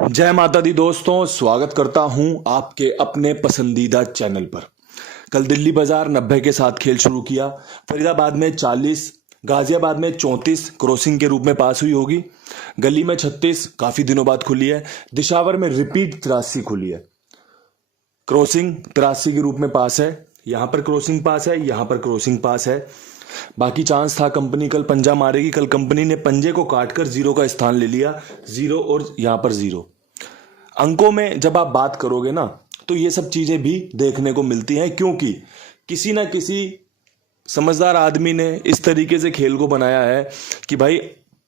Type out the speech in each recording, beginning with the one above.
जय माता दी दोस्तों, स्वागत करता हूं आपके अपने पसंदीदा चैनल पर। कल दिल्ली बाजार 90 के साथ खेल शुरू किया। फरीदाबाद में 40, गाजियाबाद में 34 क्रॉसिंग के रूप में पास हुई होगी। गली में 36 काफी दिनों बाद खुली है। दिशावर में रिपीट 83 खुली है। क्रॉसिंग 83 के रूप में पास है। यहां पर क्रॉसिंग पास है, यहां पर क्रॉसिंग पास है। बाकी चांस था कंपनी कल पंजा मारेगी। कल कंपनी ने पंजे को काटकर जीरो का स्थान ले लिया। जीरो और यहां पर जीरो। अंकों में जब आप बात करोगे ना, तो ये सब चीजें भी देखने को मिलती हैं, क्योंकि किसी ना किसी समझदार आदमी ने इस तरीके से खेल को बनाया है कि भाई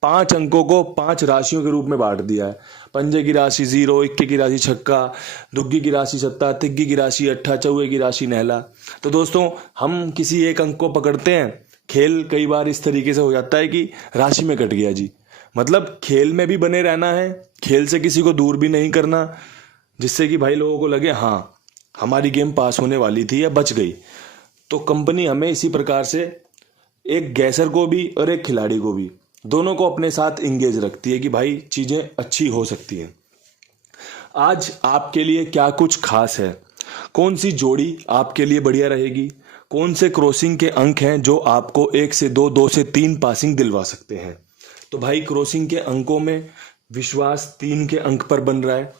5 अंकों को 5 राशियों के रूप में बांट दिया है। पंजे की राशि जीरो, इक्के की राशि छक्का, दुग्गी की राशि सत्ता, तिग्गी की राशि अट्ठा, चौवे की राशि नहला। तो दोस्तों, हम किसी एक अंक को पकड़ते हैं। खेल कई बार इस तरीके से हो जाता है कि राशि में कट गया जी। मतलब खेल में भी बने रहना है, खेल से किसी को दूर भी नहीं करना, जिससे कि भाई लोगों को लगे हाँ हमारी गेम पास होने वाली थी या बच गई। तो कंपनी हमें इसी प्रकार से एक गैसर को भी और एक खिलाड़ी को भी, दोनों को अपने साथ इंगेज रखती है कि भाई चीजें अच्छी हो सकती हैं। आज आपके लिए क्या कुछ खास है, कौन सी जोड़ी आपके लिए बढ़िया रहेगी, कौन से क्रॉसिंग के अंक हैं जो आपको 1 से 2, 2 से 3 पासिंग दिलवा सकते हैं। तो भाई क्रॉसिंग के अंकों में विश्वास 3 के अंक पर बन रहा है,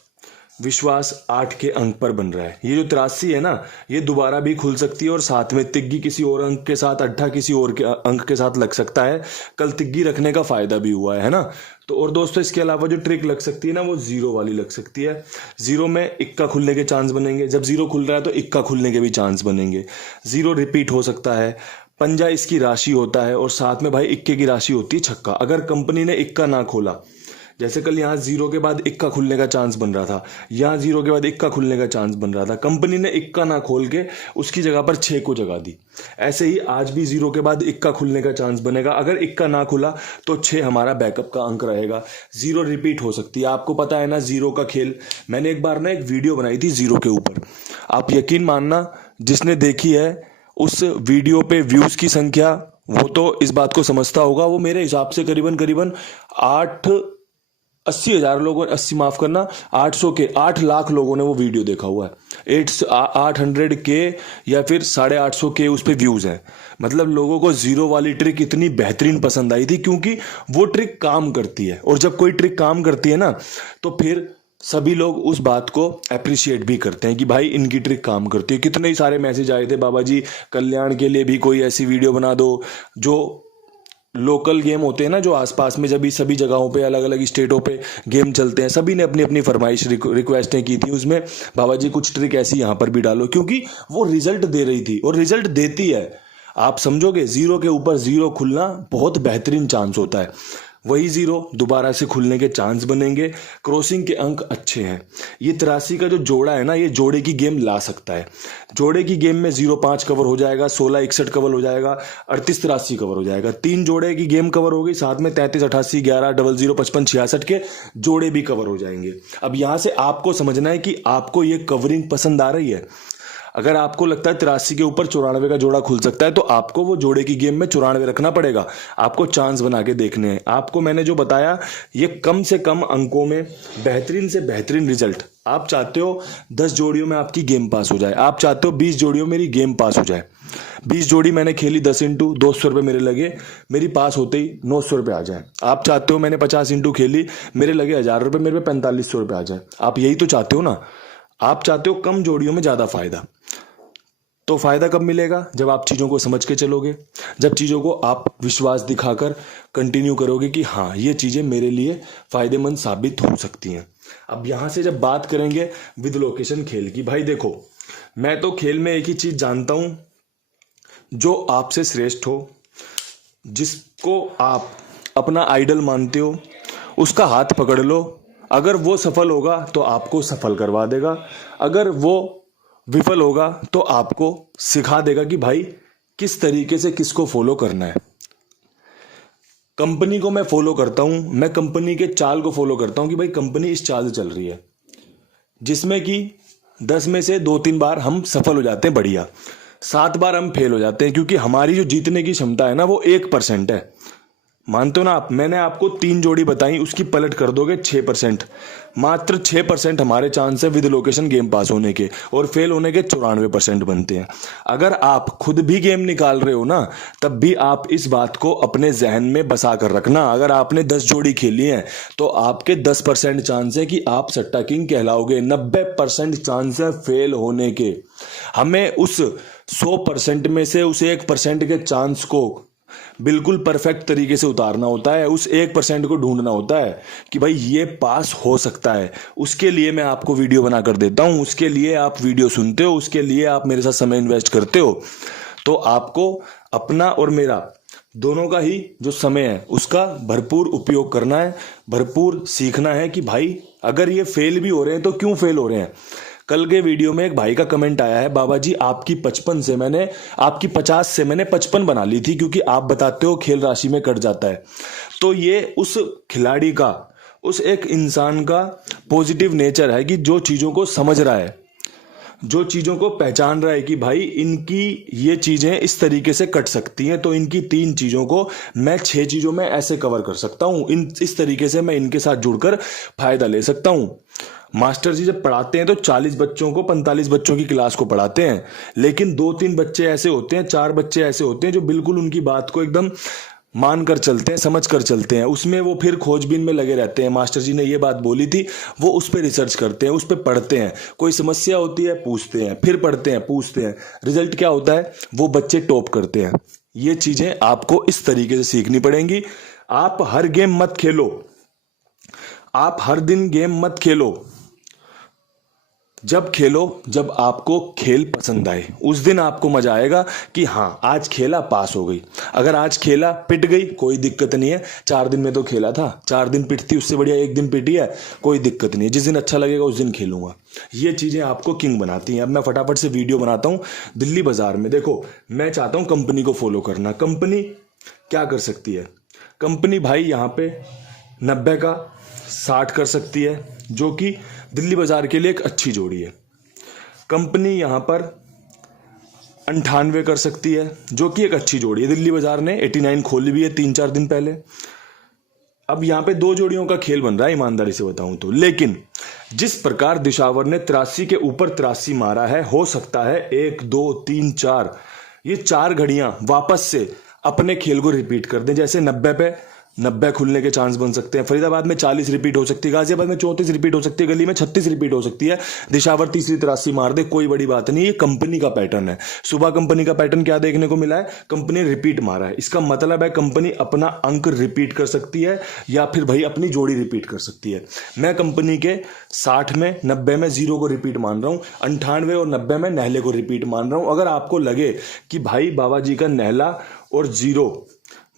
विश्वास 8 के अंक पर बन रहा है। ये जो 83 है ना, ये दोबारा भी खुल सकती है और साथ में तिग्गी किसी और अंक के साथ, अट्ठा किसी और के अंक के साथ लग सकता है। कल तिग्गी रखने का फायदा भी हुआ है ना। तो और दोस्तों, इसके अलावा जो ट्रिक लग सकती है ना, वो जीरो वाली लग सकती है। जीरो में इक्का खुलने के चांस बनेंगे। जब जीरो खुल रहा है तो इक्का खुलने के भी चांस बनेंगे। जीरो रिपीट हो सकता है। पंजा इसकी राशि होता है और साथ में भाई इक्के की राशि होती है छक्का। अगर कंपनी ने इक्का ना खोला, जैसे कल यहां जीरो के बाद इक्का खुलने का चांस बन रहा था, यहां जीरो के बाद इक्का खुलने का चांस बन रहा था, कंपनी ने इक्का ना खोल के उसकी जगह पर 6 को जगह दी। ऐसे ही आज भी जीरो के बाद इक्का खुलने का चांस बनेगा। अगर इक्का ना खुला तो 6 हमारा बैकअप का अंक रहेगा। जीरो रिपीट हो सकती है। आपको पता है ना जीरो का खेल, मैंने एक बार ना एक वीडियो बनाई थी जीरो के ऊपर। आप यकीन मानना, जिसने देखी है उस वीडियो पे व्यूज की संख्या, वो तो इस बात को समझता होगा। वो मेरे हिसाब से करीबन करीबन 80,000 लोगों, 80 माफ करना, 8 लाख लोगों ने वो वीडियो देखा हुआ है। 800 के या फिर 850 के उस पे व्यूज हैं। मतलब लोगों को जीरो वाली ट्रिक इतनी बेहतरीन पसंद आई थी, क्योंकि वो ट्रिक काम करती है। और जब कोई ट्रिक काम करती है ना, तो फिर सभी लोग उस बात को अप्रिशिएट भी करते हैं कि भाई इनकी ट्रिक काम करती है। कितने ही सारे मैसेज आए थे, बाबा जी कल्याण के लिए भी कोई ऐसी वीडियो बना दो। जो लोकल गेम होते हैं ना, जो आसपास में जब सभी जगहों पे, अलग अलग स्टेटों पे गेम चलते हैं, सभी ने अपनी अपनी फरमाइश रिक्वेस्टें की थी उसमें, बाबा जी कुछ ट्रिक ऐसी यहां पर भी डालो, क्योंकि वो रिजल्ट दे रही थी और रिजल्ट देती है। आप समझोगे, जीरो के ऊपर जीरो खुलना बहुत बेहतरीन चांस होता है। वही जीरो दोबारा से खुलने के चांस बनेंगे। क्रॉसिंग के अंक अच्छे हैं। ये 83 का जो जोड़ा है ना, ये जोड़े की गेम ला सकता है। जोड़े की गेम में 0-5 कवर हो जाएगा, 16-61 कवर हो जाएगा, 38-83 कवर हो जाएगा। 3 जोड़े की गेम कवर हो गई, साथ में 33-88, 11, 00, 55, 66 के जोड़े भी कवर हो जाएंगे। अब यहां से आपको समझना है कि आपको ये कवरिंग पसंद आ रही है। अगर आपको लगता है 83 के ऊपर 94 का जोड़ा खुल सकता है, तो आपको वो जोड़े की गेम में 94 रखना पड़ेगा। आपको चांस बना के देखने हैं। आपको मैंने जो बताया, ये कम से कम अंकों में बेहतरीन से बेहतरीन रिजल्ट। आप चाहते हो 10 जोड़ियों में आपकी गेम पास हो जाए, आप चाहते हो 20 जोड़ियों में मेरी गेम पास हो जाए। 20 जोड़ी मैंने खेली, 10 इंटू 200 रुपये मेरे लगे, मेरी पास होते ही 900 रुपये आ जाए। आप चाहते हो मैंने 50 इंटू खेली, मेरे लगे 1000 रुपये, मेरे पे 4500 रुपये आ जाए। आप यही तो चाहते हो ना। आप चाहते हो कम जोड़ियों में ज्यादा फायदा। तो फायदा कब मिलेगा? जब आप चीजों को समझ के चलोगे, जब चीजों को आप विश्वास दिखाकर कंटिन्यू करोगे कि हाँ ये चीजें मेरे लिए फायदेमंद साबित हो सकती हैं। अब यहां से जब बात करेंगे विद लोकेशन खेल की, भाई देखो, मैं तो खेल में एक ही चीज जानता हूं, जो आपसे श्रेष्ठ हो, जिसको आप अपना आइडल मानते हो, उसका हाथ पकड़ लो। अगर वो सफल होगा तो आपको सफल करवा देगा, अगर वो विफल होगा तो आपको सिखा देगा कि भाई किस तरीके से किसको फॉलो करना है। कंपनी को मैं फॉलो करता हूं, मैं कंपनी के चाल को फॉलो करता हूं कि भाई कंपनी इस चाल से चल रही है, जिसमें कि 10 में से 2-3 बार हम सफल हो जाते हैं, बढ़िया, 7 बार हम फेल हो जाते हैं, क्योंकि हमारी जो जीतने की क्षमता है ना, वो 1% है। मानते हो ना आप? मैंने आपको 3 जोड़ी बताई, उसकी पलट कर दोगे 6%। मात्र 6% हमारे चांस है विद लोकेशन गेम पास होने के, और फेल होने के 94% बनते हैं। अगर आप खुद भी गेम निकाल रहे हो ना, तब भी आप इस बात को अपने जहन में बसा कर रखना। अगर आपने 10 जोड़ी खेली है तो आपके 10% चांस है कि आप सट्टा किंग कहलाओगे, 90% चांस है फेल होने के। हमें उस 100% में से उस 1% के चांस को बिल्कुल परफेक्ट तरीके से उतारना होता है, उस 1% को ढूंढना होता है कि भाई ये पास हो सकता है। उसके लिए मैं आपको वीडियो बना कर देता हूं, उसके लिए आप वीडियो सुनते हो, उसके लिए आप मेरे साथ समय इन्वेस्ट करते हो। तो आपको अपना और मेरा दोनों का ही जो समय है उसका भरपूर उपयोग करना है, भरपूर सीखना है कि भाई अगर ये फेल भी हो रहे हैं तो क्यों फेल हो रहे हैं। कल के वीडियो में एक भाई का कमेंट आया है, बाबा जी आपकी 50 से मैंने 55 बना ली थी, क्योंकि आप बताते हो खेल राशि में कट जाता है। तो ये उस खिलाड़ी का, उस एक इंसान का पॉजिटिव नेचर है कि जो चीज़ों को समझ रहा है, जो चीज़ों को पहचान रहा है कि भाई इनकी ये चीज़ें इस तरीके से कट सकती हैं, तो इनकी 3 चीज़ों को मैं 6 चीज़ों में ऐसे कवर कर सकता हूँ, इस तरीके से मैं इनके साथ जुड़कर फायदा ले सकता हूँ। मास्टर जी जब पढ़ाते हैं तो 40 बच्चों को, 45 बच्चों की क्लास को पढ़ाते हैं, लेकिन 2-3 बच्चे ऐसे होते हैं, 4 बच्चे ऐसे होते हैं जो बिल्कुल उनकी बात को एकदम मान कर चलते हैं, समझ कर चलते हैं। उसमें वो फिर खोजबीन में लगे रहते हैं, मास्टर जी ने ये बात बोली थी, वो उस पर रिसर्च करते हैं, उस पर पढ़ते हैं, कोई समस्या होती है पूछते हैं, फिर पढ़ते हैं, पूछते हैं, रिजल्ट क्या होता है, वो बच्चे टॉप करते हैं। ये चीजें आपको इस तरीके से सीखनी पड़ेंगी। आप हर गेम मत खेलो, आप हर दिन गेम मत खेलो। जब खेलो जब आपको खेल पसंद आए, उस दिन आपको मजा आएगा कि हाँ आज खेला पास हो गई। अगर आज खेला पिट गई कोई दिक्कत नहीं है, 4 दिन में तो खेला था, 4 दिन पिटती उससे बढ़िया 1 दिन पिटी है, कोई दिक्कत नहीं है, जिस दिन अच्छा लगेगा उस दिन खेलूंगा। ये चीजें आपको किंग बनाती हैं। अब मैं फटाफट से वीडियो बनाता हूं दिल्ली बाजार में। देखो मैं चाहता हूं कंपनी को फॉलो करना। कंपनी क्या कर सकती है? कंपनी भाई यहाँ पे 90 का 60 कर सकती है, जो कि दिल्ली बाजार के लिए एक अच्छी जोड़ी है। कंपनी यहां पर 98 कर सकती है, जो कि एक अच्छी जोड़ी है। दिल्ली बाजार ने 89 खोली भी है 3-4 दिन पहले। अब यहां पे 2 जोड़ियों का खेल बन रहा है ईमानदारी से बताऊं तो, लेकिन जिस प्रकार दिशावर ने 83 के ऊपर 83 मारा है, हो सकता है 1 2 3 4 ये 4 घड़ियां वापस से अपने खेल को रिपीट कर दें। जैसे 90 पे 90 खुलने के चांस बन सकते हैं, फरीदाबाद में 40 रिपीट हो सकती है, गाजियाबाद में 34 रिपीट हो सकती है, गली में 36 रिपीट हो सकती है, दिशावर तीसरी 83 मार दे, कोई बड़ी बात नहीं। ये कंपनी का पैटर्न है। सुबह कंपनी का पैटर्न क्या देखने को मिला है? कंपनी रिपीट मारा है। इसका मतलब है कंपनी अपना अंक रिपीट कर सकती है, या फिर भाई अपनी जोड़ी रिपीट कर सकती है। मैं कंपनी के 60 में 90 में 0 को रिपीट मान रहा हूं, 98 और 90 में नहले को रिपीट मान रहा हूं। अगर आपको लगे कि भाई बाबा जी का नहला और 0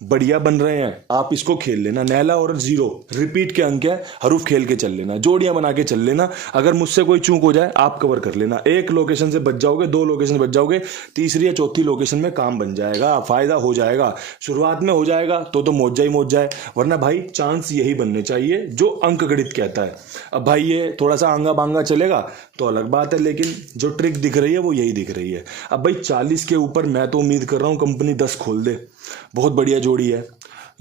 बढ़िया बन रहे हैं, आप इसको खेल लेना। नहला और 0 रिपीट के अंक है, हरूफ खेल के चल लेना, जोड़ियां बना के चल लेना। अगर मुझसे कोई चूक हो जाए आप कवर कर लेना। 1 लोकेशन से बच जाओगे, 2 लोकेशन बच जाओगे, तीसरी या चौथी लोकेशन में काम बन जाएगा, फायदा हो जाएगा। शुरुआत में हो जाएगा तो मौजा ही मौज जाए, वरना भाई चांस यही बनने चाहिए जो अंक गणित कहता है। अब भाई ये थोड़ा सा आंगा बांगा चलेगा तो अलग बात है, लेकिन जो ट्रिक दिख रही है वो यही दिख रही है। अब भाई 40 के ऊपर मैं तो उम्मीद कर रहा हूं कंपनी 10 खोल दे, बहुत बढ़िया जोड़ी है।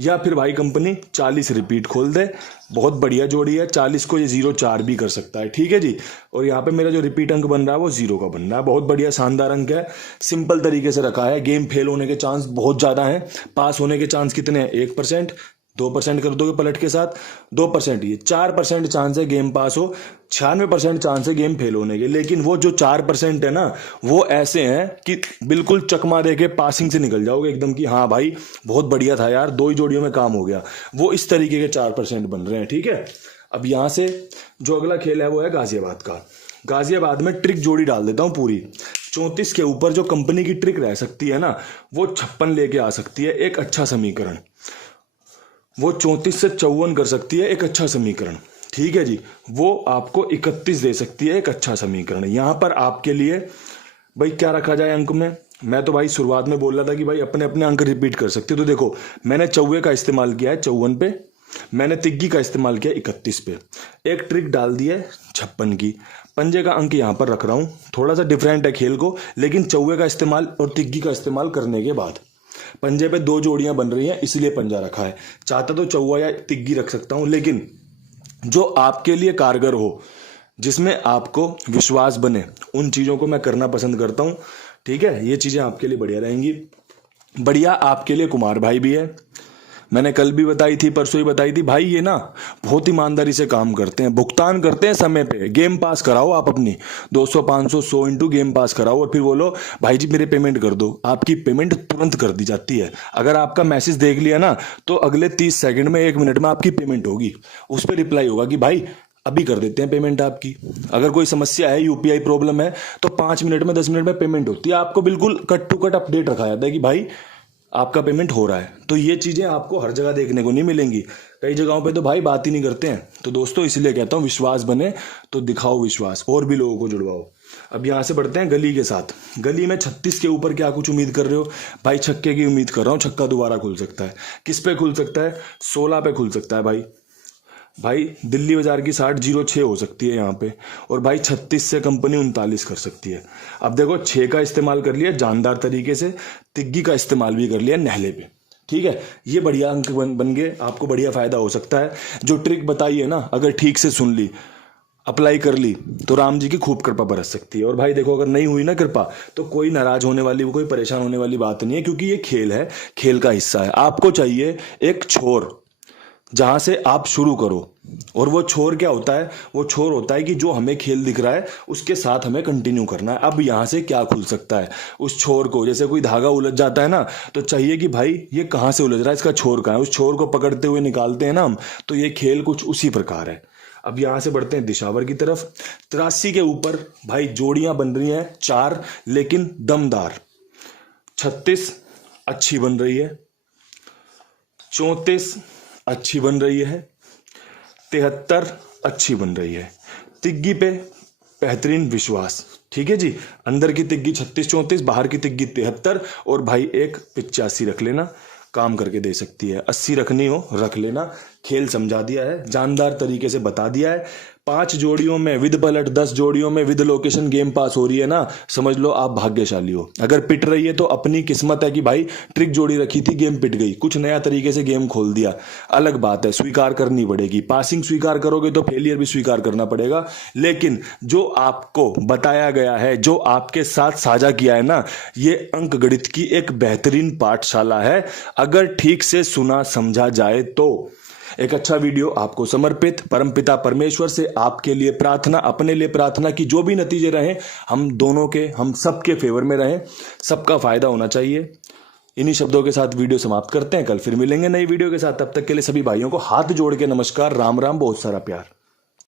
या फिर भाई कंपनी 40 रिपीट खोल दे, बहुत बढ़िया जोड़ी है। 40 को ये 0 4 भी कर सकता है, ठीक है जी। और यहाँ पे मेरा जो रिपीट अंक बन रहा है वो 0 का बन रहा है, बहुत बढ़िया शानदार अंक है। सिंपल तरीके से रखा है। गेम फेल होने के चांस बहुत ज्यादा हैं, पास होने के चांस कितने हैं? 1%, 2% कर दोगे पलट के साथ, 2%, ये 4% चांस है गेम पास हो, 96% चांस है गेम फेल होने के। लेकिन वो जो 4% है ना, वो ऐसे हैं कि बिल्कुल चकमा दे के पासिंग से निकल जाओगे एकदम कि हाँ भाई बहुत बढ़िया था यार, 2 ही जोड़ियों में काम हो गया। वो इस तरीके के 4% बन रहे हैं, ठीक है। अब यहां से जो अगला खेल है वो है गाजियाबाद का। गाजियाबाद में ट्रिक जोड़ी डाल देता हूं पूरी। 34 के ऊपर जो कंपनी की ट्रिक रह सकती है ना, वो 56 लेके आ सकती है, एक अच्छा समीकरण। वो 34 से 54 कर सकती है, एक अच्छा समीकरण, ठीक है जी। वो आपको 31 दे सकती है, एक अच्छा समीकरण। यहां पर आपके लिए भाई क्या रखा जाए अंक में? मैं तो भाई शुरुआत में बोल रहा था कि भाई अपने अपने अंक रिपीट कर सकते हो। तो देखो मैंने 54 का इस्तेमाल किया है 54 पे, मैंने तिग्गी का इस्तेमाल किया 31 पे, एक ट्रिक डाल दी है 56 की। पंजे का अंक यहां पर रख रहा हूं, थोड़ा सा डिफरेंट है खेल को, लेकिन 54 का इस्तेमाल और तिग्गी का इस्तेमाल करने के बाद पंजे पे 2 जोड़ियां बन रही हैं, इसलिए पंजा रखा है। चाहता तो चौवा या तिग्गी रख सकता हूं, लेकिन जो आपके लिए कारगर हो, जिसमें आपको विश्वास बने, उन चीज़ों को मैं करना पसंद करता हूं। ठीक है, ये चीज़ें आपके लिए बढ़िया रहेंगी। बढ़िया आपके लिए कुमार भाई भी है। मैंने कल भी बताई थी, परसों ही बताई थी, भाई ये ना बहुत ईमानदारी से काम करते हैं, भुगतान करते हैं समय पे। गेम पास कराओ आप अपनी 200 500 100 इंटू गेम पास कराओ और फिर बोलो भाई जी मेरे पेमेंट कर दो, आपकी पेमेंट तुरंत कर दी जाती है। अगर आपका मैसेज देख लिया ना तो अगले 30 सेकंड में 1 मिनट में आपकी पेमेंट होगी। उस पर रिप्लाई होगा कि भाई अभी कर देते हैं पेमेंट आपकी। अगर कोई समस्या है, यूपीआई प्रॉब्लम है, तो 5 मिनट में 10 मिनट में पेमेंट होती है। आपको बिल्कुल कट टू कट अपडेट रखा जाता है कि भाई आपका पेमेंट हो रहा है। तो ये चीज़ें आपको हर जगह देखने को नहीं मिलेंगी। कई जगहों पे तो भाई बात ही नहीं करते हैं। तो दोस्तों इसलिए कहता हूँ विश्वास बने तो दिखाओ विश्वास, और भी लोगों को जुड़वाओ। अब यहाँ से बढ़ते हैं गली के साथ। गली में 36 के ऊपर क्या कुछ उम्मीद कर रहे हो? भाई छक्के की उम्मीद कर रहा हूँ। छक्का दोबारा खुल सकता है। किस पे खुल सकता है? 16 पे खुल सकता है भाई दिल्ली बाजार की 60-06 हो सकती है यहाँ पे। और भाई 36 से कंपनी 39 कर सकती है। अब देखो 6 का इस्तेमाल कर लिया जानदार तरीके से, तिग्गी का इस्तेमाल भी कर लिया नहले पे। ठीक है, ये बढ़िया अंक बन गए, आपको बढ़िया फायदा हो सकता है। जो ट्रिक बताई है ना, अगर ठीक से सुन ली, अप्लाई कर ली, तो राम जी की खूब कृपा बरस सकती है। और भाई देखो अगर नहीं हुई ना कृपा, तो कोई नाराज होने वाली, कोई परेशान होने वाली बात नहीं है, क्योंकि ये खेल है, खेल का हिस्सा है। आपको चाहिए एक छोर जहां से आप शुरू करो। और वो छोर क्या होता है? वो छोर होता है कि जो हमें खेल दिख रहा है उसके साथ हमें कंटिन्यू करना है। अब यहां से क्या खुल सकता है? उस छोर को, जैसे कोई धागा उलझ जाता है ना, तो चाहिए कि भाई ये कहां से उलझ रहा है, इसका छोर कहां है, उस छोर को पकड़ते हुए निकालते हैं ना हम। तो ये खेल कुछ उसी प्रकार है। अब यहां से बढ़ते हैं दिशावर की तरफ। 83 के ऊपर भाई जोड़ियां बन रही हैं 4, लेकिन दमदार। 36 अच्छी बन रही है, 34 अच्छी बन रही है, 73 अच्छी बन रही है। तिग्गी पे बेहतरीन विश्वास। ठीक है जी, अंदर की तिग्गी 36-34, बाहर की तिग्गी 73, और भाई एक 85 रख लेना, काम करके दे सकती है। 80 रखनी हो रख लेना। खेल समझा दिया है, जानदार तरीके से बता दिया है। 5 जोड़ियों में विद पलट, 10 जोड़ियों में विद लोकेशन गेम पास हो रही है ना, समझ लो आप भाग्यशाली हो। अगर पिट रही है तो अपनी किस्मत है कि भाई ट्रिक जोड़ी रखी थी, गेम पिट गई, कुछ नया तरीके से गेम खोल दिया, अलग बात है, स्वीकार करनी पड़ेगी। पासिंग स्वीकार करोगे तो फेलियर भी स्वीकार करना पड़ेगा। लेकिन जो आपको बताया गया है, जो आपके साथ साझा किया है ना, ये अंक गणित की एक बेहतरीन पाठशाला है। अगर ठीक से सुना समझा जाए तो एक अच्छा वीडियो आपको समर्पित। परमपिता परमेश्वर से आपके लिए प्रार्थना, अपने लिए प्रार्थना कि जो भी नतीजे रहे हम दोनों के, हम सबके फेवर में रहें, सबका फायदा होना चाहिए। इन्हीं शब्दों के साथ वीडियो समाप्त करते हैं। कल फिर मिलेंगे नई वीडियो के साथ। तब तक के लिए सभी भाइयों को हाथ जोड़ के नमस्कार, राम राम, बहुत सारा प्यार।